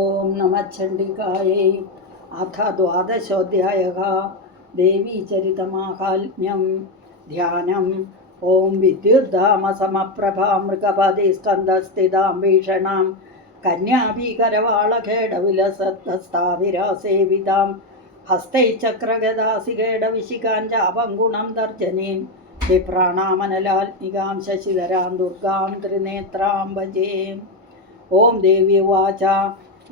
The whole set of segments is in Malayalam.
ഓം നമ ചണ്ഡികായൈ. അഥ ദ്വാദശോऽധ്യായः. ദേവീചരിതമാഹാത്മ്യം. ധ്യാനം. ഓം വിദ്യുദ്ധാമസമപ്രഭാം മൃഗപതി സ്കന്ധസ്ഥിതാം ഭീഷണാം കന്യാഭീകരവാളഖേടവിലസത്തസ്ഥാവിരാസേവിതാം ഹസ്തൈചക്രഗദാസിഖേടവിശിഖാം ചാപങ്കുണം തർജനീം വിപ്രാണാമനലാത്മികാം ശശിധരാം ദുർഗാം ത്രിനേത്രാം ഭജേ. ഓം ദേവി ഉവാച.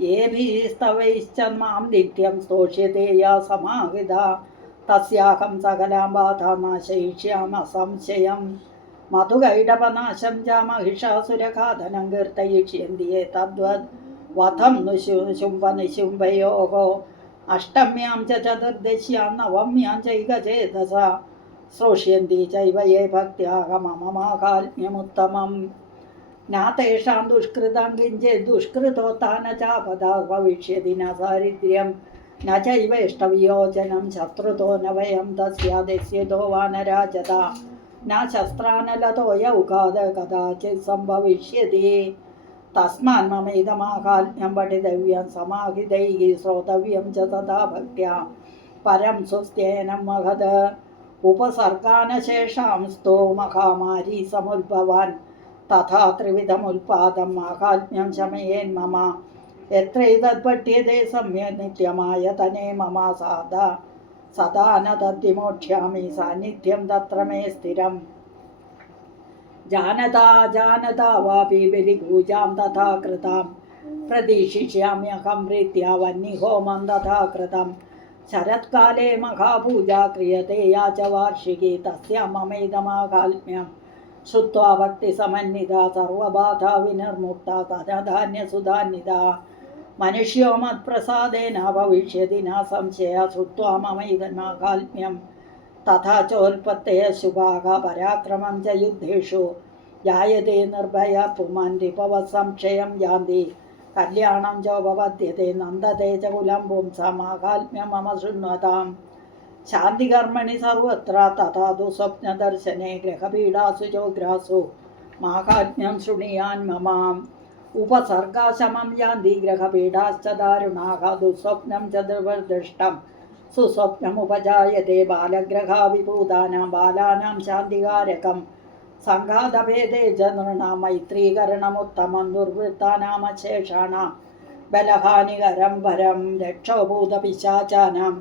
യേഭിസ്തവൈശ്ച മാം നിത്യം സ്തോഷ്യത്തെ യാ സമാഹിത തസ്യാഹം സകലാം ബാധാം നാശയിഷ്യാമസംശയം. മധുകൈടപനാശം ച മഹിഷാസുരഘാതനം കീർത്തയിഷ്യന്തി തദ്വദ് വധം ശുംഭനിശുംഭയോः അഷ്ടമ്യാം ച ചതുർദശ്യാം നവമ്യാം ചൈകചേതസ ശ്രോഷ്യന്തി ചൈവ യേ ഭക്ത്യാഹ മമ മാഹാത്മ്യമുത്തമം. നാതേഷാം ദുഷ്കൃതം കിഞ്ചിത് ദുഷ്കൃതോത്താന ചാപദാ ഭവിഷ്യതി ന ദാരിദ്ര്യം ന ചൈവേഷ്ടവിയോജനം ശത്രുതോ ന ഭയം തസ്യാദസ്യതോ വാ ന രാജത ന ശസ്ത്രാനലതോ യൗഘാത കഥാചിത് സംഭവിഷ്യതി. തസ്മാൻ മമൈദമാഹാത്മ്യം പഠിതവ്യം സമാഹിതൈഃ ശ്രോതവ്യം ച തഥാ ഭക്ത്യാ പരം സുസ്ഥേനം മഹത്. ഉപസർഗാനശേഷാംസ്തോ മഹാമാരീ സമുദ്ഭവാൻ തഥാ ത്രിവിധമുൽപാദം മാഹാത്മ്യം ശമയേൻ മമ. എത്രൈതത്പഠ്യത്തെ സമ്യക് നിത്യമായ തനേ മമ സദാ ന തദ്വിമോക്ഷ്യാമി സാന്നിധ്യം തത്ര മേ സ്ഥിരം. ജാനതാ വാപി ബലിപൂജാം തഥാ കൃതാം പ്രതീക്ഷിഷ്യാമ്യഹം പ്രീത്യാ വഹ്നിഹോമം തഥാ കൃതം. ശരത്കാലേ മഹാപൂജാ ക്രിയത്തെ യാ ച വാർഷികീ തസ്യാ മമൈദമാഹാത്മ്യം. ശ്രുത്വാ ഭക്തിസമന്വിത സർവബാധാ വിനിർമുക്ത ധനധാന്യസുധാന്വിത മനുഷ്യോ മത്പ്രസാദേന ഭവിഷ്യതി ന സംശയ. ശ്രുത്വാ മമൈദമാഹാത്മ്യം തഥാ ചോൽപത്തയ ശുഭാഃ പരാക്രമം ച യുദ്ധേഷു ജായതേ നിർഭയ പുമാൻ രിപവഃ സംശയം യാന്തി കല്യാണം ചോപപദ്യത്തെ നന്ദതേ ച കുലം പുംസാം മാഹാത്മ്യം മമ ശൃണ്വതാം. ശാന്തികർമ്മണി സർവത്ര തഥാ ദുസ്വപ്നദർശനെ ഗ്രഹപീഡാസു ചോഗ്രാസു മാഹാത്മ്യം ശൃണുയാൻ മമ. ഉപസർഗാശമം യാന്തി ഗ്രഹപീഡാശ്ച ദാരുണാഃ ദുസ്വപ്നം ച ദൃഷ്ടം സുസ്വപ്നമുപജായത്തെ ബാലഗ്രഹാ വിഭൂതാനാം ബാലാനാം ശാന്തികാരകം. സംഘാതഭേദേ ച നൃണാം മൈത്രീകരണമുത്തമം ദുർവൃത്താനാമശേഷാണാം ബലഹാനികരം പരം രക്ഷോഭൂതപിശാചാനാം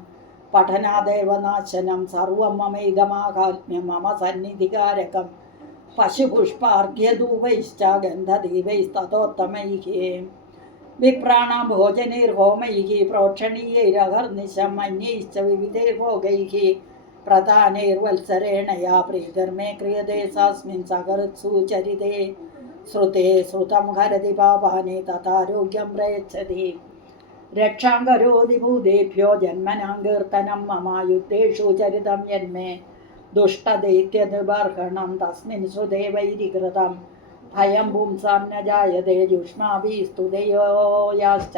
പഠനാദേവ നാശനം. സർവം മമൈദമാഹാത്മ്യം മമ സന്നിധികാരകം. പശുപുഷ്പാർഘ്യധൂപൈശ്ച ഗന്ധദീപൈസ്തതോത്തമൈഃ വിപ്രാണാം ഭോജനൈർഹോമൈഃ പ്രോക്ഷണീയൈരഹർനിശം അന്യൈശ്ച വിവിധൈർഭോഗൈഃ പ്രധാനൈർവത്സരേണ യാ പ്രീതിർമേ ക്രിയതേ സാസ്മിൻ സകൃത്സു ചരിതേ. ശ്രുതേ ശ്രുതം ഹരതി പാപാനി തഥാരോഗ്യം പ്രയച്ഛതി. രക്ഷാം കരോതി ഭൂതേഭ്യോ ജന്മനാം കീർത്തനം മമ. യുദ്ധേഷു ചരിതം യന്മേ ദുഷ്ടദൈത്യനിബർഹണം തസ്മിൻ ശ്രുതേ വൈരികൃതം. ഭയം പുംസാം ന ജായതേ യുഷ്മാഭിः സ്തുതയോ യാശ്ച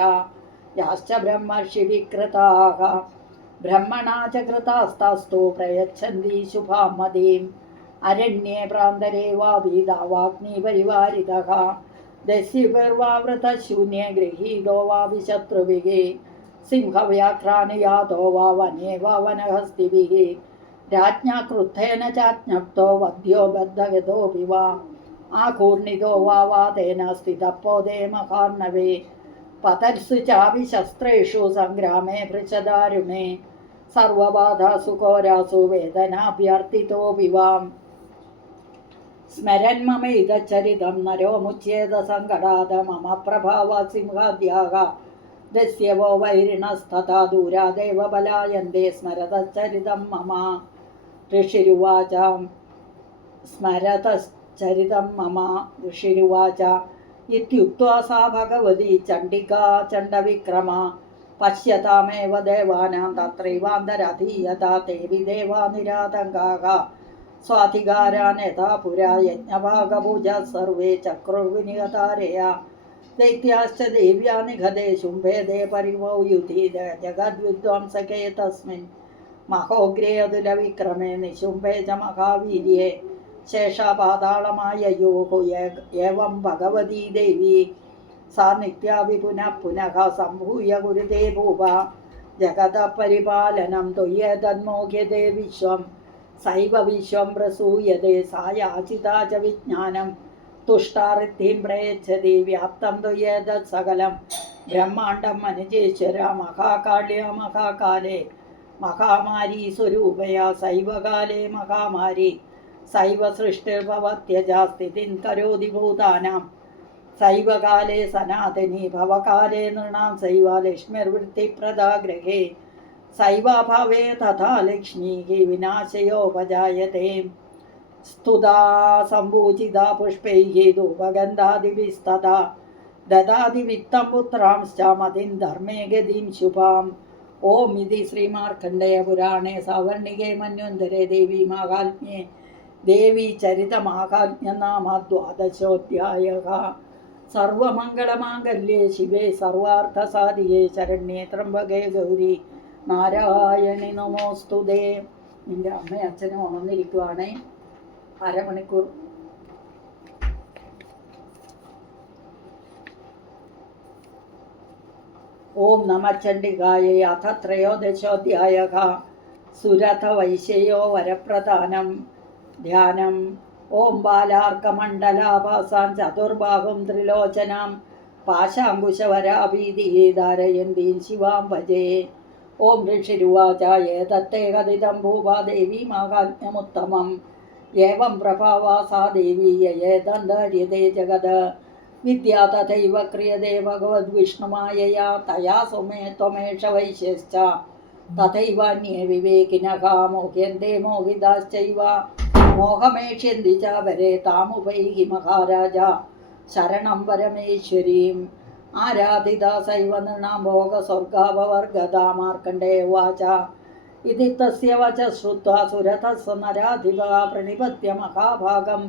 ബ്രഹ്മർഷി വികൃതാഃ. ബ്രഹ്മണാ ച കൃതാസ്താസ്തു പ്രയച്ഛന്തി ശുഭാം മതീം. അരണ്യേ പ്രാന്തരേ വാപി ദാവാഗ്നി പരിവാരിതഃ. ദസ്യുഭിർവാവൃതശൂന്യേ ഗൃഹീതോ വാപി ശത്രുഭിः. സിംഹവ്യാഘ്രാനുയാതോ വാ വനേ വാ വനഹസ്തിഭിः. രാജ്ഞാ ക്രുദ്ധേന ചാജ്ഞപ്തോ വധ്യോ ബദ്ധഗതോऽപി വാ. ആകൂർണിതോ വാ വാതേന സ്ഥിതപ്പോതേ മഹാർണവേ. പതർസു ചാപി ശസ്ത്രേഷു സംഗ്രാമേ ഭൃശദാരുണേ. സർവബാധാസു ഘോരാസു വേദനാഭ്യർത്ഥിതോऽപി വാം. സ്മരൻ മമൈതച്ചരിതം നരോ മുച്യേത സങ്കടാത്. മമ പ്രഭാവാത് സിംഹാദ്യാഃ ദസ്യവോ വൈരിണസ്തഥാ ദൂരാദേവ ബലായന്തേ. സ്മരതശ്ചരിതം മമ. ഋഷിരുവാച. സ്മരതശ്ചരിതം മമ. ഋഷിരുവാച. ഇത്യുക്ത്വാ സാ ഭഗവതി ചണ്ഡികാ ചണ്ഡവിക്രമ പശ്യതാമേവ ദേവാനാം തത്രൈവാന്തരധീയത. തേവി ദേവാ നിരാതങ്കാഃ സ്വാധികാരാൻ യഥാ പുരാ യജ്ഞഭാഗഭുജാ സർവേ ചക്രുർവിനിഹതാരയാ. ദൈത്യാശ്ച ദേവ്യാ നിഘതേ ശുംഭേദേ പരിമൗയുധി ജഗദ്വിധ്വംസകേ തസ്മിൻ മഹോഗ്രേ അതുലവിക്രമേ നിശുംഭേ ച മഹാവീര്യെ. ശേഷപാതാളമായ യോഹു ഏവം ഭഗവതീ ദേവി सा नित्यापि पुनः पुनः सम्भूय गुरुते भूप जगतः परिपालनं त्वय्येतन्मोह्यते विश्वं सैव विश्वं प्रसूयते सा याचिता च विज्ञानं तुष्टारिद्धिं प्रयच्छति व्याप्तं त्वय्येतत् सकलं ब्रह्माण्डं मनुजेश्वर महाकाल्या महाकाले महामारी स्वरूपया सैव काले महामारी सैव सृष्टिर्भवत्यजा स्थितिं करोति भूतानां सैव काले सनातनी भवकाले नृणां सैव लक्ष्मीर्वृत्तिप्रदा गृहे सैवाभावे तथा लक्ष्मीः विनाशयोपजायते स्तुता सम्पूजिता पुष्पैः धूपगन्धादिभिस्तथा ददाति वित्तं पुत्रांश्च मतिं धर्मे गतिं शुभाम् ओम इति श्रीमार्कण्डेयपुराणे सावर्णिके मन्वन्तरे देवी माहात्म्ये देवी चरितमाहात्म्यं नाम द्वादशोऽध्यायः सर्वमङ्गलमाङ्गल्ये शिवे सर्वार्थसाधिके शरण्ये त्र्यम्बके गौरी നാരായണി നമോസ്തുതേ. നിന്റെ അമ്മയും അച്ഛനും ഉണർന്നിരിക്കുവാണേ. അരമണിക്കൂർ ഓം നമ ചണ്ഡികായൈ. അഥ ത്രയോദശോऽധ്യായः. സുരഥവൈശ്യയോ വരപ്രധാനം ധ്യാനം. ഓം ബാലാർക്കമണ്ഡലാഭാസാം ചതുർബാഹും ത്രിലോചനാം പാശാങ്കുശവരാഭീതിः ധാരയന്തീം ശിവാം ഭജേ. ഓം ഋഷിരുവാച ഏതത്തെ കഥിതം ഭൂപാ ദേവീ മാഹാത്മ്യമുത്തമം ഏവം പ്രഭാവാ സാ ദേവീ യേതന്ധര്യതേ ജഗത് വിദ്യാ തഥൈവ ക്രിയതേ ഭഗവദ്വിഷ്ണുമായയാ തയാ സൗമേ ത്വമേഷ വൈശ്യശ്ച തഥൈവാന്യേ വിവേകിനഃ മോഹ്യന്തെ മോഹിതാശ്ചൈവ മോഹമേഷ്യന്തി ച വരേ താമുപൈഹി മഹാരാജ ശരണം പരമേശ്വരീം ആരാധിതാ സൈവ നൃണാം ഭോഗസ്വർഗാപവർഗതാ. മാർക്കണ്ഡേയ ഉവാച ഇതി തസ്യ വച ശ്രുത്വാ സുരഥസ്സ നരാധിപഃ പ്रणिपत्य മഹാഭാഗം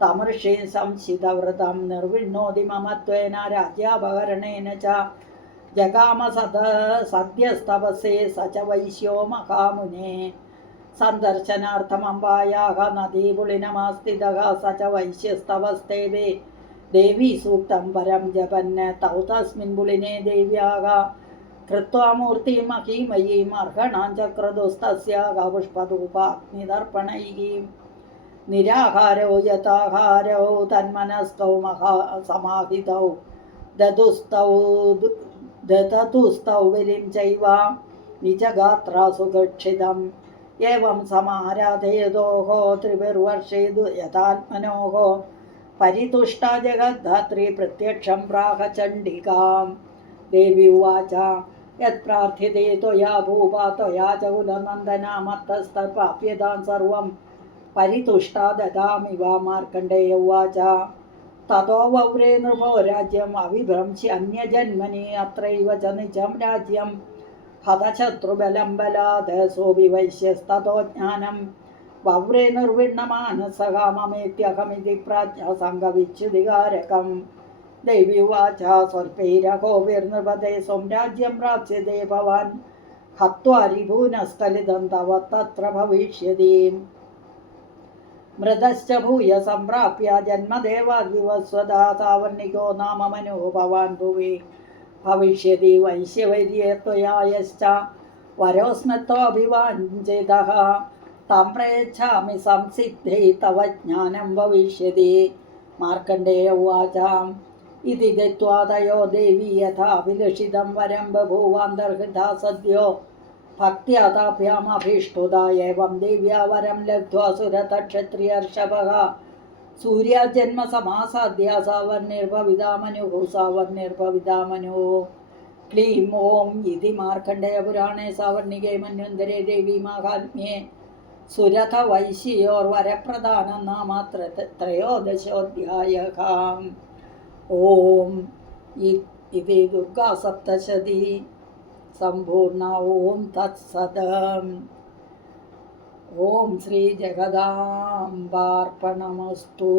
തമർഷേ സംശിതവ്രതം നിർവിണ്ണോതി മമത്വേന രാജ്യാപഹരണേന ച ജഗാമ സദ്യസ്തപസേ സ ച വൈശ്യോ മഹാമുനെ. സന്ദർശനാർത്ഥമംബായാः നദീപുളിനമാസ്ഥിതः സ ച വൈശ്യസ്തവസ്തേവേ ദേവീ സൂക്തം പരം ജപൻ തൗ തസ്മിन् പുളിനെ ദേവ്യാः कृत्वा मूर्तिं महीमयीम् अर्हणां चक्रदुस्तस्याः पुष्पधूपाग्निदर्पणैः निराहारौ यथाहारौ तन्मनस्कौ समाहितौ ददतुस्तौ बलिं चैव निजगात्रा सुगक्षितम् एवं समाराधयतोः त्रिभिर्वर्षे यथात्मनोः परितुष्टा जगद्धात्री प्रत्यक्षं प्राह चण्डिकाम्. देवी उवाच यत्प्रार्थ्यते त्वया भूपा त्वया च कुलनन्दना मत्तस्तत्प्राप्यतां सर्वं परितुष्टा ददामि वा. मार्कण्डेय उवाच ततो वव्रे नृपो राज्यम् अविभ्रंश्य अन्यजन्मनि अत्रैव च निजं राज्यं हतशत्रुबलं बलात् सोऽपि वैश्यस्ततो ज्ञानं वव्रे निर्विण्णमानसः ममेत्यहमिति प्राज्ञसङ्गविच्युतिकारकम्. देवी उवाच स्वल्पैरहोभिर्नृपते स्वं राज्यं प्राप्स्यते भवान् हत्वा रिभूनस्खलितं तव तत्र भविष्यति. मृतश्च भूय सम्प्राप्य जन्मदेवाद्विवस्वदा सावर्णिको नाम मनो भवान् भुवि भविष्यति वैश्यवैर्ये त्वया यश्च वरोस्मत्वाभिवाञ्छितः तं प्रयच्छामि संसिद्धे तव ज्ञानं भविष्यति. मार्कण्डेय उवाच इति दत्त्वा तयो देवी यथाभिलषितं वरं बभूवान्तर्हृता सद्यो भक्त्या ताभ्यामभीष्टुता. एवं देव्या वरं लब्ध्वा सुरतक्षत्रियर्षभः सूर्याजन्मसमासाद्य सावर्णिर्भविता मनुः सावर्णिर्भविता मनुः. क्लीं ॐ इति मार्कण्डेयपुराणे सावर्णिके मन्वन्तरे देवी माहात्म्ये सुरथवैश्ययोर्वरप्रदानं नाम त्रयोदशोऽध्यायः. ओम इति दुर्गा सप्तशती संपूर्णा. ओम तत्सत्. ओम श्री जगदाम्बार्पणमस्तु.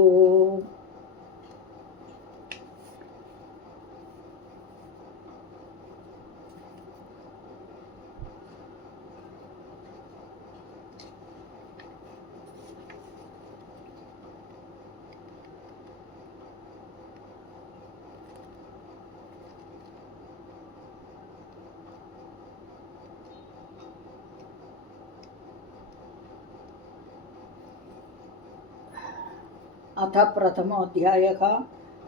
अथ प्रथमोऽध्यायः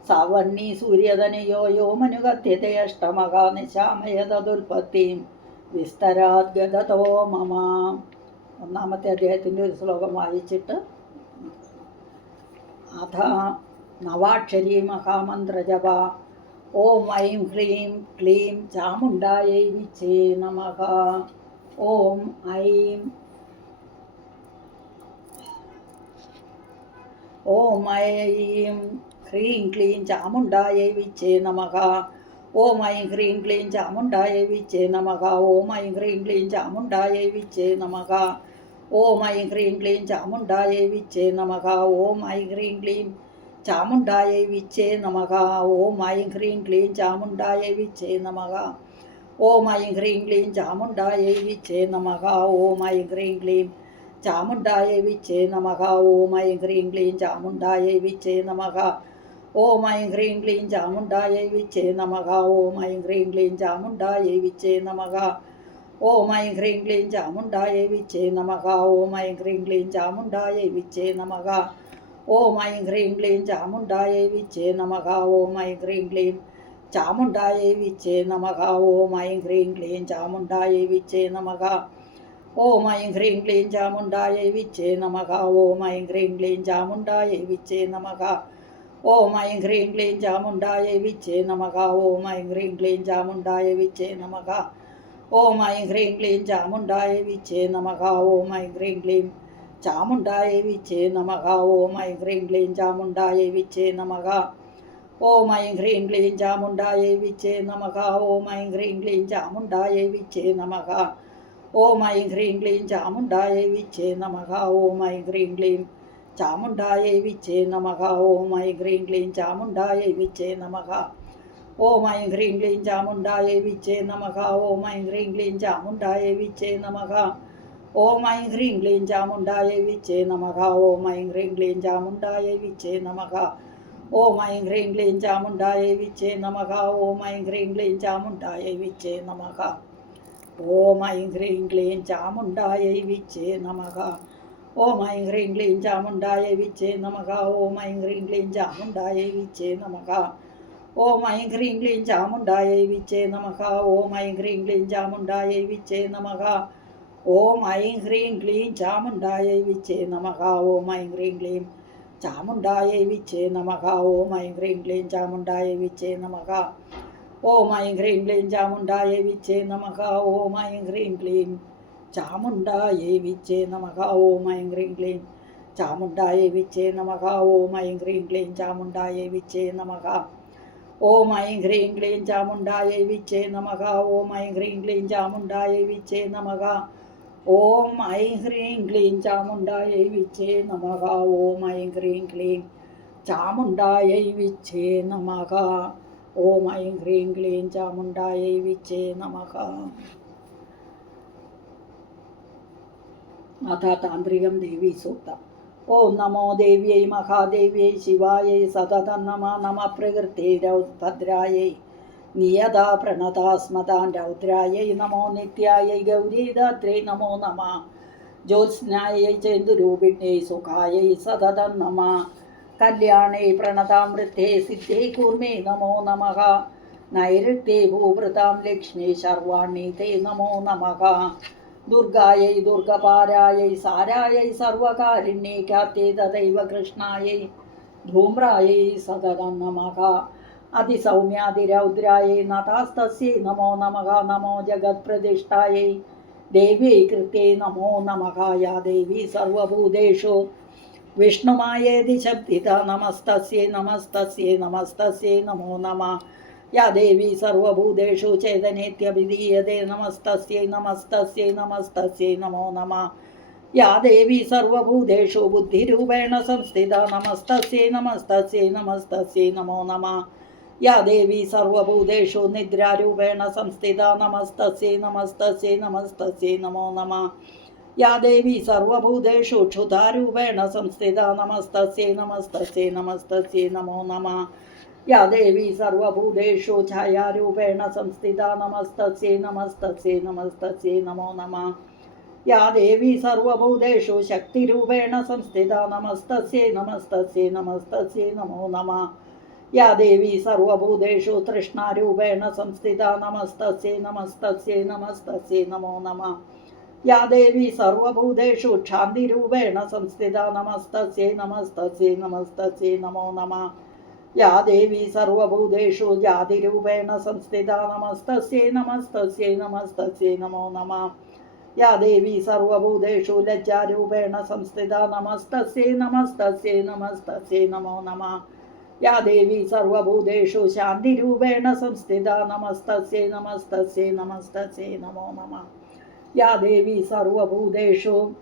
सावर्णी सूर्यधनयो यो मनुगत्यते अष्टमः നിശാമയതദുൽപത്തിം വിസ്തരാദ്ഗതോ മമ. ഒന്നാമത്തെ അധ്യായത്തിൻ്റെ ഒരു ശ്ലോകം വായിച്ചിട്ട് അഥ നവാക്ഷരീ മഹാമന്ത്രജപ. ഓം ഐം ഹ്രീം ക്ലീം ചാമുണ്ഡായൈ വിച്ചേ നമഃ. ഓം ഐം ഓം ഐം ഹ്രീം ക്ലീം ചാമുണ്ഡായൈ വിച്ചേ നമഃ. ഓം ഐം ഹ്രീം ക്ലീം ചാമുണ്ഡായൈ വിച്ചേ നമഃ. ഓം ഐം ഹ്രീം ക്ലീം ചാമുണ്ഡായൈ വിച്ചേ നമഃ. ഓം ഐം ഹ്രീം ക്ലീം ചാമുണ്ഡായൈ വിച്ചേ നമഃ. ഓം ഐം ഹ്രീം ക്ലീം ചാമുണ്ഡായൈ വിച്ചേ നമഃ. ഓം ഐം ഹ്രീം ക്ലീം ചാമുണ്ഡായൈ വിച്ചേ നമഃ. ഓം ഐം ഹ്രീം ക്ലീം ചാമുണ്ഡായൈ വിച്ചേ നമഃ. ഓം ഐം ഹ്രീം ക്ലീം ചാമുണ്ഡായൈ വിച്ചേ നമഃ. ഓം ഐം ഹ്രീം ക്ലീം ചാമുണ്ഡായൈ വിച്ചേ നമഃ. ഓം ഐം ഹ്രീം ക്ലീം ചാമുണ്ഡായൈ വിച്ചേ നമഃ. ഓം ഐം ഹ്രീം ക്ലീം ചാമുണ്ഡായൈ വിച്ചേ നമഃ. ഓം ഐം ഹ്രീം ക്ലീം ചാമുണ്ഡായൈ വിച്ചേ നമഃ. ഓം ഐം ഹ്രീം ക്ലീം ചാമുണ്ഡായൈ വിച്ചേ നമഃ. ഓം ഐം ഹ്രീം ക്ലീം ചാമുണ്ഡായൈ വിച്ചേ നമഃ. ഓം ഐം ഹ്രീം ക്ലീം ചാമുണ്ഡായൈ വിച്ചേ നമഃ. ഓം ഐം ഹ്രീം ക്ലീം ചാമുണ്ഡായൈ വിച്ചേ നമഃ. ഓം ഐം ഹ്രീം ക്ലീം ചാമുണ്ഡായൈ വിച്ചേ നമഃ. ഓം ഐം ഹ്രീം ക്ലീം ചാമുണ്ഡായൈ വിച്ചേ നമഃ. ഓം ഐം ഹ്രീം ക്ലീം ചാമുണ്ഡായൈ വിച്ചേ നമഃ. ഓം ഐം ഹ്രീം ക്ലീം ചാമുണ്ഡായൈ വിച്ചേ നമഃ. ഓം ഐം ഹ്രീം ക്ലീം ചാമുണ്ഡായൈ വിച്ചേ നമഃ. ഓം ഐം ഹ്രീം ക്ലീം ചാമുണ്ഡായൈ വിച്ചേ നമഃ. ഓം ഐം ഹ്രീം ക്ലീം ചാമുണ്ഡായൈ വിച്ചേ നമഃ. ഓം ഐം ഹ്രീം ക്ലീം ചാമുണ്ഡായൈ വിച്ചേ നമഃ. ഓം ഐം ഹ്രീം ക്ലീം ചാമുണ്ഡായൈ വിച്ചേ നമഃ. ഓം ഐം ഹ്രീം ക്ലീം ചാമുണ്ഡായൈ വിച്ചേ നമഃ. ഓം ഐം ഹ്രീം ക്ലീം ചാമുണ്ഡായൈ വിച്ചേ നമഃ. ഓം ഐം ഹ്രീം ക്ലീം ചാമുണ്ഡായൈ വിച്ചേ നമഃ. ഓം ഐം ഹ്രീം ക്ലീം ചാമുണ്ഡായൈ വിച്ചേ നമഃ. ഓം ഐം ഹ്രീം ക്ലീം ചാമുണ്ഡായൈ വിച്ചേ നമഃ. ഓം ഐം ഹ്രീം ക്ലീം ചാമുണ്ഡായൈ വിച്ചേ നമഃ. ഓം ഐം ഹ്രീം ക്ലീം ചാമുണ്ഡായൈ വിച്ചേ നമഃ. ഓം ഐം ഹ്രീം ക്ലീം ചാമുണ്ഡായൈ വിച്ചേ നമഃ. ഓം ഐം ഹ്രീം ക്ലീം ചാമുണ്ഡായൈ വിച്ചേ നമഃ. ഓം ഐം ഹ്രീം ക്ലീം ചാമുണ്ഡായൈ വിച്ചേ നമഃ. ഓം ഐം ഹ്രീം ക്ലീം ചാമുണ്ഡായൈ വിച്ചേ നമഃ. ഓം ഐം ഹ്രീം ക്ലീം ചാമുണ്ഡായൈ വിച്ചേ നമഃ. ഓം ഐം ഹ്രീം ക്ലീം ചാമുണ്ഡായൈ വിച്ചേ നമഃ. ഓം ഐം ഹ്രീം ക്ലീം ചാമുണ്ഡായൈ വിച്ചേ നമഃ. ഓം ഐം ഹ്രീം ക്ലീം ചാമുണ്ഡായൈ വിച്ചേ നമഃ. ഓം ഐം ഹ്രീം ക്ലീം ചാമുണ്ഡായൈ വിച്ചേ നമഃ. ഓം ഐം ഹ്രീം ക്ലീം ചാമുണ്ഡായൈ വിച്ചേ നമഃ. ഓം ഐം ഹ്രീം ക്ലീം ചാമുണ്ഡായൈ വിച്ചേ നമഃ. ഓം ഐം ഹ്രീം ക്ലീം ചാമുണ്ഡായൈ വിച്ചേ നമഃ. ഓം ഐം ഹ്രീം ക്ലീം ചാമുണ്ഡായൈ വിച്ചേ നമഃ. ഓം ഐം ഹ്രീം ക്ലീം ചാമുണ്ഡായൈ വിച്ചേ നമഃ. ഓം ഐം ഹ്രീം ക്ലീം ചാമുണ്ഡായൈ വിച്ചേ നമഃ. ഓം ഐം ഹ്രീം ക്ലീം ചാമുണ്ഡായൈ വിച്ചേ നമഃ. ഓം ഐം ഹ്രീം ക്ലീം ചാമുണ്ഡായൈ വിച്ചേ നമഃ. ഓം ഐം ഹ്രീം ക്ലീം ചാമുണ്ഡായൈ വിച്ചേ നമഃ. ഓം ഐം ഹ്രീം ക്ലീം ചാമുണ്ഡായൈ വിച്ചേ നമഃ. അഥ താന്ത്രികം ദേവീ സൂക്തം. ഓം നമോ ദേവ്യൈ മഹാദേവ്യൈ ശിവായൈ സതതം നമഃ. നമഃ പ്രകൃതേ രൗദ്രായൈ നിയതാ പ്രണതാസ്മതാൻ രൗദ്രായൈ നമോ നിത്യായൈ ഗൗരീദാത്രേ നമോ നമഃ. ജ്യോത്സ്നായൈ ചേന്ദുരൂപിണ്യൈ സുഖായൈ സതതം നമഃ. കല്യാണേ പ്രണതാമൃത്തേ സിദ്ധേ കൂർമേ നമോ നമഃ. നൈരുത്യേ ഭൂഭൃതാം ലക്ഷ്മീ ശർവാണി തേ നമോ നമഃ. ദുർഗായൈ ദുർഗപാരായൈ സാരായൈ സർവകാരുണ്യേ ഖ്യാത്യേ തദൈവ കൃഷ്ണായൈ ധൂമ്രായൈ സതതം നമഃ. അതിസൗമ്യാതിരൗദ്രായൈ നതാസ്തസ്യൈ നമോ നമഃ. നമോ ജഗത്പ്രതിഷ്ഠായൈ ദേവ്യൈ കൃത്യൈ നമോ നമഃ. യാ ദേവി സർവഭൂതേഷു വിഷ്ണുമായേതി ശബ്ദിത നമസ്തസ്യൈ നമസ്തസ്യൈ നമസ്തസ്യൈ നമോ നമഃ. യാ ദേവി സർവഭൂതേഷു ചേതനേത്യഭിധീയതേ നമസ്തസ്യൈ നമസ്തസ്യൈ നമസ്തസ്യൈ നമോ നമഃ. യാ ദേവി സർവഭൂതേഷു ബുദ്ധിരൂപേണ സംസ്ഥിത നമസ്തസ്യൈ നമസ്തസ്യൈ നമസ്തസ്യൈ നമോ നമഃ. യാ ദേവി സർവഭൂതേഷു നിദ്രാരൂപേണ സംസ്ഥിത നമസ്തസ്യൈ നമസ്തസ്യൈ നമസ്തസ്യൈ നമോ നമഃ. യാ ദേവി സർവഭൂതേഷു ക്ഷുധാരൂപേണ സംസ്ഥിത നമസ്തസ്യൈ നമസ്തസ്യൈ നമസ്തസ്യൈ നമോ നമഃ. യാ ദേവി സർവഭൂതേഷു ഛായാരൂപേണ സംസ്ഥിത നമസ്തസ്യൈ നമസ്തസ്യൈ നമസ്തസ്യൈ നമോ നമഃ. या देवी सर्वभूतेषु शक्तिरूपेण संस्थिता नमस्तस्यै नमस्तस्यै नमस्तस्यै नमो नमः। या देवी सर्वभूतेषु तृष्णारूपेण संस्थिता नमस्तस्यै नमस्तस्यै नमस्तस्यै नमो नमः। या देवी सर्वभूतेषु क्षान्तिरूपेण संस्थिता नमस्तस्यै नमस्तस्यै नमस्तस्यै नमो नमः। या देवी सर्वभूतेषु जातिरूपेण संस्थिता नमस्तस्यै नमस्तस्यै नमस्तस्यै नमो नमः। या देवी सर्वभूतेषु लज्जारूपेण संस्थिता नमस्तस्यै नमस्तस्यै नमस्तस्यै नमो नमः। या देवी सर्वभूतेषु शान्तिरूपेण संस्थिता नमस्तस्यै नमस्तस्यै नमस्तस्यै नमो नमः। या देवी सर्वभूतेषु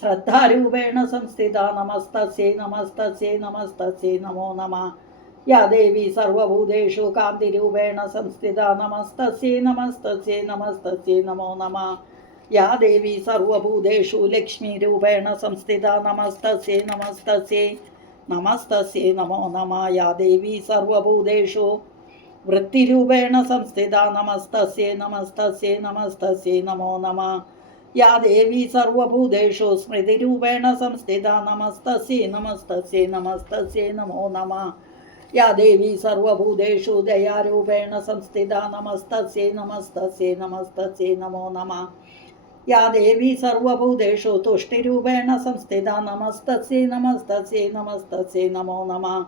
श्रद्धारूपेण संस्थिता नमस्तस्यै नमस्तस्यै नमस्तस्यै नमो नमः। या देवी सर्वभूतेषु कान्तिरूपेण संस्थिता नमस्तस्यै नमस्तस्यै नमस्तस्यै नमो नमः। या देवी सर्वभूतेषु लक्ष्मीरूपेण संस्थिता नमस्तस्यै नमस्तस्यै नमस्तस्यै नमो नमः। या देवी सर्वभूतेषु वृत्तिरूपेण संस्थिता नमस्तस्यै नमस्तस्यै नमस्तस्यै नमो नमः। या देवी सर्वभूतेषु स्मृतिरूपेण संस्थिता नमस्तस्यै नमस्तस्यै नमस्तस्यै नमो नमः। या देवी सर्वभूतेषु दयारूपेण संस्थिता नमस्तस्यै नमस्तस्यै नमस्तस्यै नमो नमः। या देवी सर्वभूतेषु तुष्टिरूपेण संस्थिता नमस्तस्यै नमस्तस्यै नमस्तस्यै नमो नमः।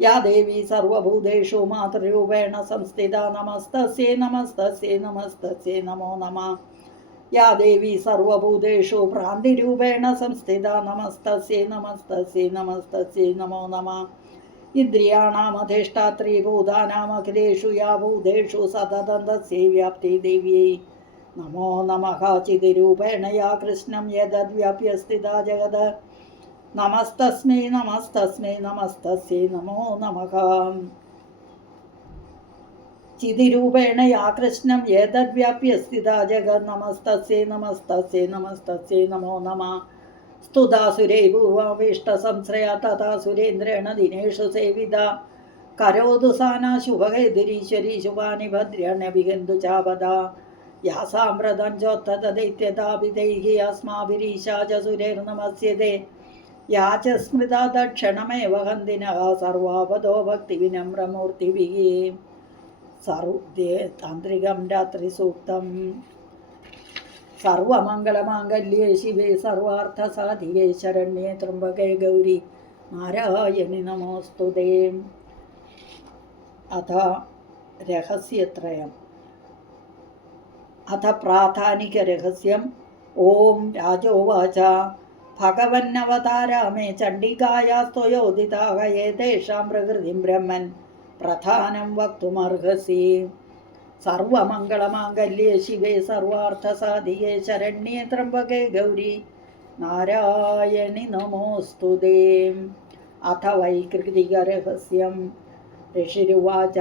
या देवी सर्वभूतेषु मातृरूपेण संस्थिता नमस्तस्यै नमस्तस्यै नमस्तस्यै नमो नमः। या देवी सर्वभूतेषु भ्रान्तिरूपेण संस्थिता नमस्तस्यै नमस्तस्यै नमस्तस्यै नमो नमः। इन्द्रियाणामधिष्ठात्री भूतानामखिलेषु या भूतेषु सततं तस्यै व्याप्ति देव्यै नमो नमः। चितिरूपेण या कृष्णं यदव्याप्य स्थिता जगद नमस्तस्मै नमस्तस्मै नमस्तस्यै नमो नमः। चितिरूपेण या कृष्णं एतद्व्याप्य स्थिता जगत् नमस्तस्यै नमस्तस्यै नमस्तस्यै नमो नमः। स्तुतासुरे पूर्वाभीष्टसंश्रया तथा सुरेन्द्रेण दिनेषु सेविता करोतु साना शुभगैर्धरीश्वरी शुभानि भद्र्याण्यभिगन्तु चापदा। या साम्प्रतं चोत्तदैत्यताभितैः अस्माभिरीशा च सुरेर्नमस्यते। या च स्मृता तत्क्षणमेव हन्तिनः सर्वापदो भक्तिविनम्रमूर्तिभिः। तान्त्रिकं रात्रिसूक्तं। सर्वमङ्गलमाङ्गल्ये शिवे सर्वार्थसाधिके शरण्ये त्र्यम्बके गौरी नारायणि नमोऽस्तुते। अथ रहस्यत्रयम्। अथ प्राथानिकरहस्यम्। ॐ राजोवाच भगवन्नवतारा मे चण्डिकायास्त्वयोदिताः एतेषां प्रकृतिं ब्रह्मन् प्रधानं वक्तुमर्हसि। सर्वमङ्गलमाङ्गल्ये शिवे सर्वार्थसाधिके शरण्ये त्र्यम्बके गौरी नारायणि नमोऽस्तुते। अथ वैकृतिकरहस्यम्। ऋषिरुवाच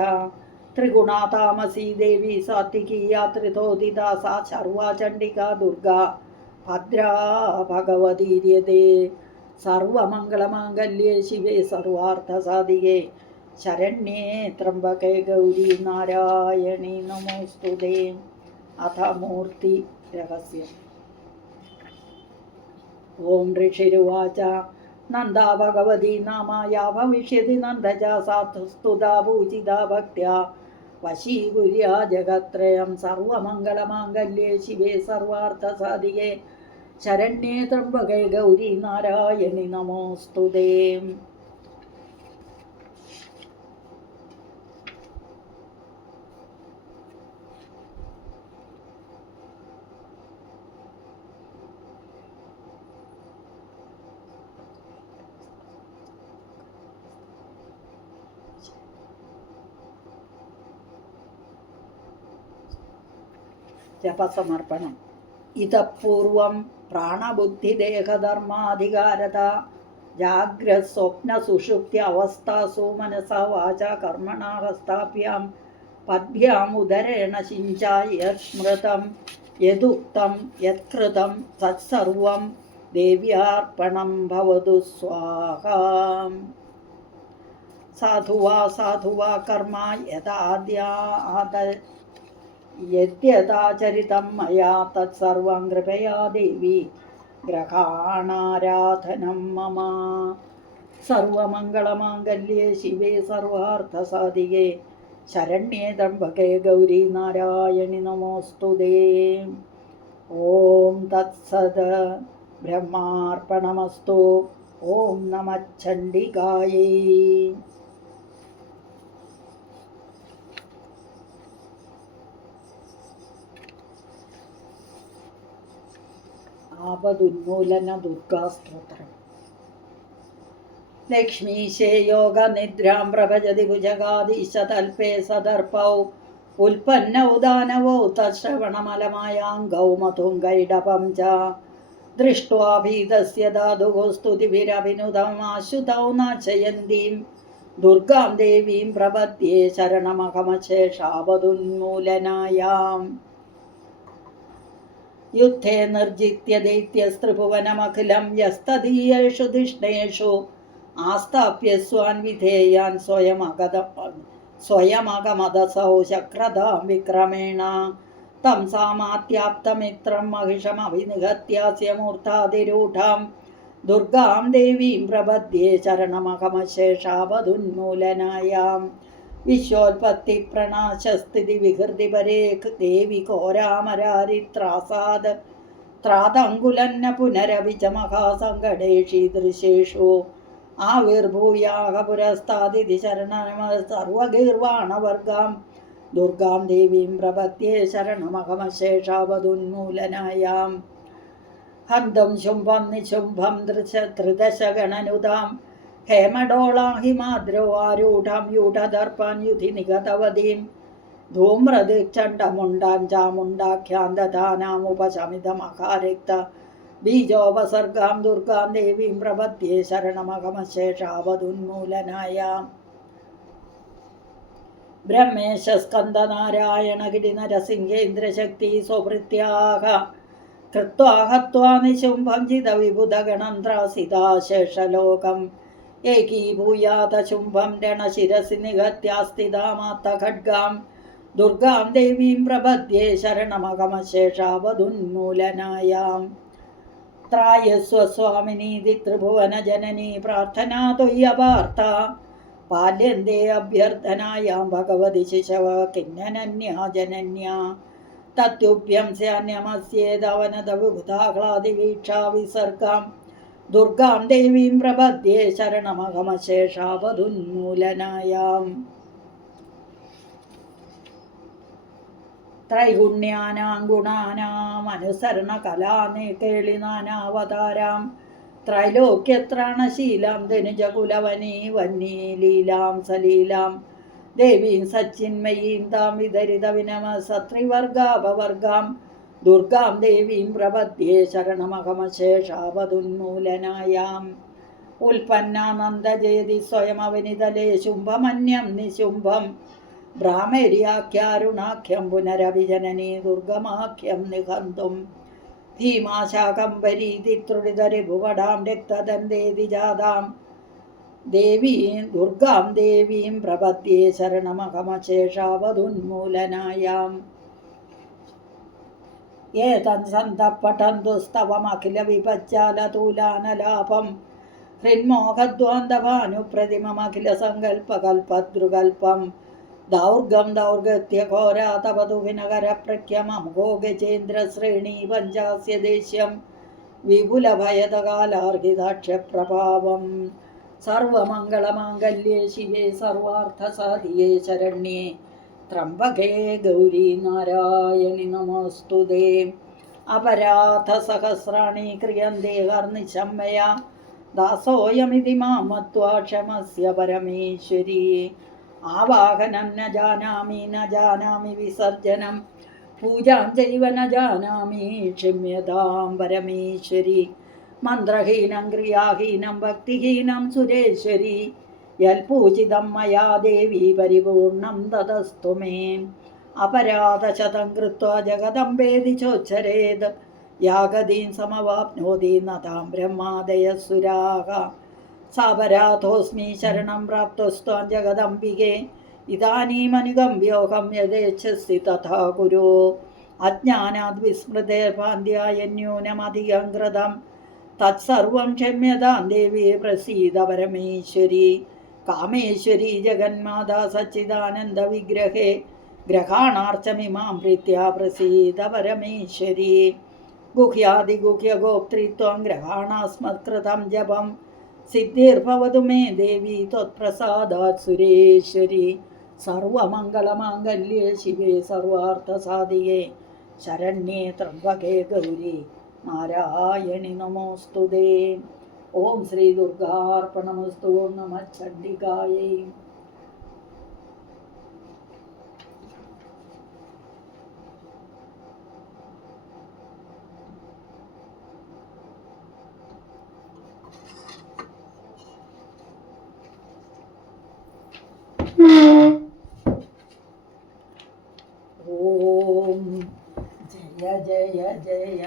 त्रिगुणा तामसी देवी सात्विकी या त्रितोदिता सा शर्वा चण्डिका दुर्गा भद्रा भगवतीर्यते। सर्वमङ्गलमाङ्गल्ये शिवे सर्वार्थसाधिके शरण्ये त्र्यम्बके गौरी नारायणि नमोऽस्तुते। अथ मूर्तिरहस्यम्। ॐ ऋषिरुवाच नन्दा भगवती नाम या भविष्यति नन्दजा सा स्तुता पूजिता भक्त्या वशीकुर्या जगत्त्रयं। सर्वमङ्गलमाङ्गल्ये शिवे सर्वार्थसाधिके शरण्ये त्र्यम्बके गौरी नारायणि नमोऽस्तुते। जपसमर्पणम्। इतः पूर्वं प्राणबुद्धिदेहधर्माधिकारता जाग्रत्स्वप्नसुषुप्त्य अवस्थासु मनसा वाचा कर्मणा हस्ताभ्यां पद्भ्याम् उदरेण सिञ्चाय यत्स्मृतं यदुक्तं यत्कृतं तत्सर्वं देव्यार्पणं भवतु स्वाहा। साधु वा कर्म യദ്യഥാചരിതം മയാ തത്സർവം കൃപയാ ദേവി ഗ്രഹാണാരാധനം മമ. സർവമംഗളമാംഗല്യേ ശിവേ സർവാർത്ഥസാധികേ ശരണ്യേ ത്രംബകേ ഗൗരി നാരായണി നമോസ്തുതേ. ഓം തത്സത്. ബ്രഹ്മാർപ്പണമസ്തു. ഓം നമഃ ചണ്ഡികായൈ. ആപദുന്മൂലന ദുർഗാസ്തോത്രം. ലക്ഷ്മീശേ യോഗനിദ്രാം പ്രഭജതി ഭുജഗാധീശതൽപേ സദർപ്പൗ ഉൽപ്പന്നൗ ദാനവൗ തശ്രവണമലമായാംഗൗ മതുംഗൈഡപം ച ദൃഷ്ട്വാ ഭീതസ്യ ധാതുഃ സ്തുതിഭിരഭിനുതമാശുതൗ നാശയന്തീം ദുർഗാം ദേവീം പ്രപദ്യേ ശരണമഹമശേഷാവതുന്മൂലനായാം. യുദ്ധേ നിർജിത്യ ദൈത്യസ്ത്രിഭുവനമഖിലം യസ്തദീയേഷു ധിഷ്ണേഷു ആസ്ഥാപ്യ സ്വാൻ വിധേയാൻ സ്വയമകമദസൗ ശക്രധാം വിക്രമേണ തം സാമാത്യാപ്തമിത്രം മഹിഷമഭിനിഹത്യാസ്യ മൂർധാതിരൂഢാം ദുർഗാം ദേവീം പ്രപദ്യേ ശരണമഹമശേഷാവതുന്മൂലനായാം. വിശ്വോൽപത്തി പ്രണാശസ്ഥിതി വികൃതി പരേ ദേവി ഘോരാമരാരിത്രാസാദ് ത്രാതങ്കുലന്ന പുനരഭിച മഹാസങ്കടേഷീദൃശേഷു ആവിർഭൂയാഹ പുരസ്താദിതി ശരണമ സർവഗീർവാണവർഗാം ദുർഗാം ദേവീം പ്രപദ്യേ ശരണമഹമശേഷാവതുന്മൂലനായാം. ഹന്തം ശുംഭം നിശുംഭം ത്രിദശഗണനുതാം ഹേമഡോളാഹിമാദ്രോ ആരൂഢം യൂഢദർപ്പാൻ യുധി നിഗതവതീം ധൂമ്രദിക്ഷണ്ഡമുണ്ടാൻ ചാമുണ്ടാഖ്യാന്തധാനാമുപശമിതമഹാരിക്ത ബീജോപസർഗാം ദുർഗാം ദേവീം പ്രപദ്യേ ശരണമഹമശേഷാവതുന്മൂലനായാം. ബ്രഹ്മേശ സ്കന്ദനാരായണ ഗിരിനരസിംഹേന്ദ്രശക്തി സ്വഭൃത്യാഹ കൃത്വാ ഹത്വാ നിശുംഭം ജിതവിബുധഗണന്ത്രാസിതാശേഷലോകം ഏകീഭൂയാത ശുംഭം രണശിരസി നിഹത്യാസ്ഥിതാമാത്ത ഖഡ്ഗാം ദുർഗാം ദേവീം പ്രപദ്യേ ശരണമഹമശേഷാവതുന്മൂലനായാം. ത്രായസ്വസ്വാമിനീതി ത്രിഭുവന ജനനീ പ്രാർത്ഥനാ ത്വയ്യപാർത്ഥ പാല്യന്തേ അഭ്യർത്ഥനായാം ഭഗവതി ശിശവ കിന്നനന്യാ ജനന്യാ തത്യുഭ്യം സ്യാന്യമസ്യേതവനതവിഭുതാഹ്ലാദിവീക്ഷാ വിസർഗാം ദുർഗാം ദേവീം പ്രപദ്യേ ശരണമഹമശേഷാവതുന്മൂലനായാം. ത്രൈഗുണ്യാനാം ഗുണാനാം അനുസരണകലാനേ കേളിനാനാവതാരാം ത്രൈലോക്യത്രാണശീലാം ധനുജകുലവനീ വന്നീ ലീലാം സലീലാം ദേവീം സച്ചിന്മയീം താം വിതരിത വിനമസത്രിവർഗാപവർഗാം ദുർഗാം ദേവീം പ്രപദ്യേ ശരണമഹമശേഷാവതുന്മൂലനായാം. ഉൽപ്പന്നാനന്ദജയതി സ്വയമവനിതലേ ശുംഭമന്യം നിശുംഭം ഭ്രാമേര്യാഖ്യാരുണാഖ്യം പുനരഭിജനനീ ദുർഗമാഖ്യം നിഹന്തും ഭീമാശാകംബരീതി ത്രുടിതരിഭുവടാം രക്തദന്തേതി ജാതാം ദേവീം ദുർഗാം ദേവീം പ്രപദ്യേ ശരണമഹമശേഷാവതുന്മൂലനായാം. ഏതൻ സന്തപഠന്തു സ്തവമഖില വിപജ്ജാലതൂലാനലാപം ഹൃന്മോഹദ്വാന്തഭാനുപ്രതിമമഖില സങ്കൽപ്പകൽപദ്രുകൽപം ദൗർഗം ദൗർഗത്യഘോരാതപതു വിനകരപ്രഖ്യമമുഖോ ഗജേന്ദ്രശ്രേണീ പഞ്ചാസ്യ ദേശ്യം വിപുലഭയതകാലാർഹിതാക്ഷപ്രഭാവം. സർവമംഗളമാംഗല്യേ ശിവേ സർവാർത്ഥസാധികേ ശരണ്യേ ത്രംബകേ ഗൗരി നാരായണി നമോസ്തുതേ. അപരാധസഹസ്രാണി ക്രിയന്തേ ഹർനിശം മയാ ദാസോയമിതി മാം മത്വാ ക്ഷമസ്യ പരമേശ്വരി. ആവാഹനം ന ജാനാമി വിസർജനം പൂജാം ചൈവ ന ജാനാമി ക്ഷമ്യതാം പരമേശ്വരി. മന്ത്രഹീനം ക്രിയാഹീനം ഭക്തിഹീനം സുരേശ്വരി യൽപൂജിതം മയാ ദേവി പരിപൂർണം തദസ്തു മേ. അപരാധശതം കൃത്വാ ജഗദംബേതി ചോച്ചരേത് യാഗതീം സമവാപ്നോതി നതാം ബ്രഹ്മാദയസുരാഃ. സാപരാധോസ്മി ശരണം പ്രാപ്തസ്ത്വാം ജഗദംബികേ ഇതാനീമനുകമ്പ്യോഹം യഥേച്ഛസി തഥാ കുരു അജ്ഞാനാദ് വിസ്മൃതേർഭാന്ധ്യായന്യൂനമധികം കൃതം തത്സർവം ക്ഷമ്യതാം ദേവി പ്രസീദ പരമേശ്വരി കാമേശ്വരി ജഗന്മാതാ സച്ചിദാനന്ദ വിഗ്രഹേ ഗ്രഹാണാർച്ചമിമാം പ്രീത്യ പ്രസീദ പരമേശ്വരി ഗുഹ്യാദിഗുഹ്യഗോപ്തൃത്വം ഗ്രഹാണാസ്മത്കൃതം ജപം സിദ്ധിർഭവതു മേ ദേവി ത്വത്പ്രസാദാത് സുരേശ്വരി സർവമംഗളമാംഗല്യേ ശിവേ സർവാർത്ഥസാധികേ ശരണ്യേ ത്രംബകേ ഗൗരി നാരായണി നമോസ്തുതേ. ഓം ശ്രീ ദുർഗാർപ്പണമസ്തു. നമ ചണ്ഡികായൈ. ഓം ജയ ജയ ജയ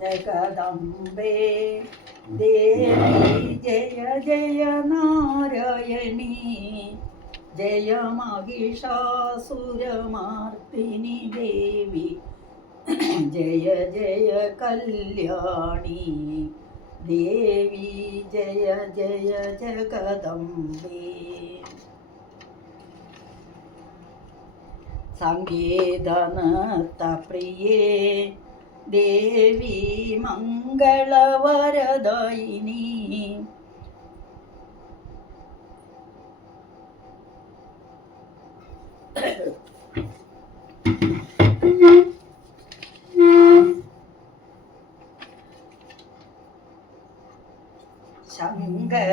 ജഗദംബേ ദേവി ജയ ജയ നാരായണി ജയ മഹിഷാസുരമാർത്തിനി ദേവി ജയ ജയ കല്യാണി ദേവി ജയ ജയ ജഗദംബേ. സംഗീതനൃത്തപ്രിയേ ദേവി മംഗളവരദായിനി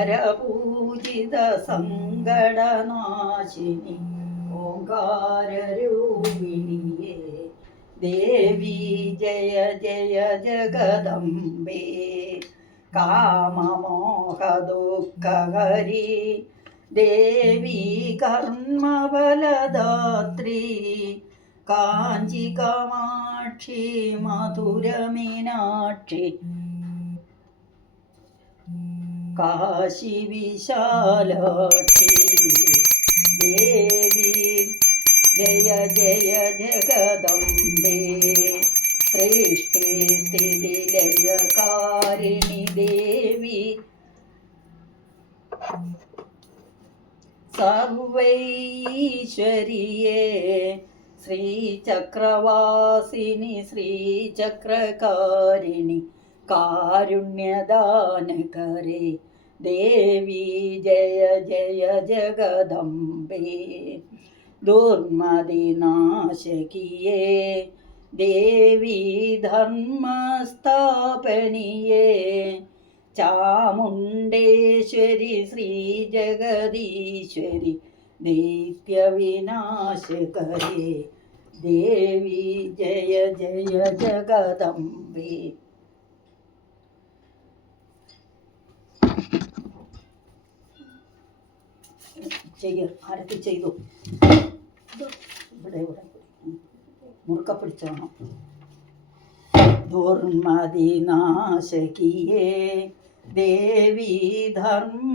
ശങ്കരപൂജിത സങ്കടനാശിനി ഓംകാരരൂപിണിയേ ദേവി ജയ ജയ ജഗദംബേ. കാമമോഹദുഃഖഹരി ദേവി കർമ്മഫലദാത്രി കാഞ്ചി കാമാക്ഷി മധുരമീനാക്ഷി കാശി വിശാലാക്ഷി ദേവി ജയ ജയ ജഗദംബേ. സൃഷ്ടി സ്ഥിതി ലയകാരിണി ദേവി സർവൈശ്വര്യേ ശ്രീചക്രവാസിനി ശ്രീചക്രകാരിണി കാരുണ്യദാനകരേ ദേവി ജയ ജയ ജഗദംബേ. ദുർമതിനാശകിയേ ദേവി ധർമ്മസ്ഥാപനിയേ ചാമുണ്ടേശ്വരി ശ്രീജഗദീശ്വരി ദൈത്യവിനാശകരേ ദേവി ജയ ജയ ജഗദംബേ. ആരത്തി ചെയ്തു ഇവിടെ ഇവിടെ മുറുക്ക പിടിച്ചോണം. ദുർമതിനാശകിയേ ദേവി ധർമ്മസ്ഥാപനിയേ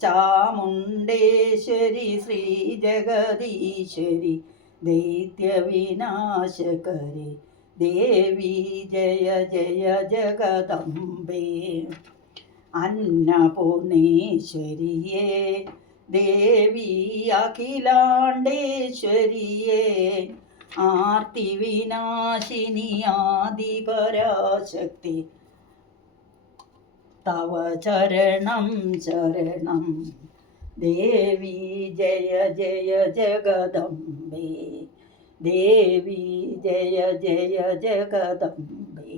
ചാമുണ്ടേശ്വരി ശ്രീജഗദീശ്വരി ദൈത്യവിനാശകരേ ദേവി ജയ ജയ ജഗദംബേ. അന്നപൂർണേശ്വരിയേ ദേവി അഖിലാണ്ടേശ്വരിയേ ആർത്തി വിനാശിനി ആദിപരാശക്തി തവ ചരണം ശരണം ദേവി ജയ ജയ ജഗദംബേ. ദേവി ജയ ജയ ജഗദംബേ.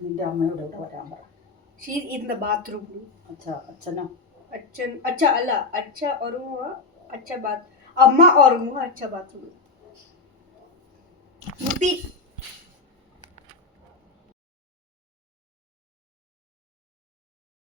നിന്റെ അമ്മയോട് ഇവിടെ വരാൻ പറ. She is in the bathroom. അച്ഛനോ? अच्छा अल्ला अच्छा और वो अच्छा बात अम्मा और वो अच्छा बाथरूम.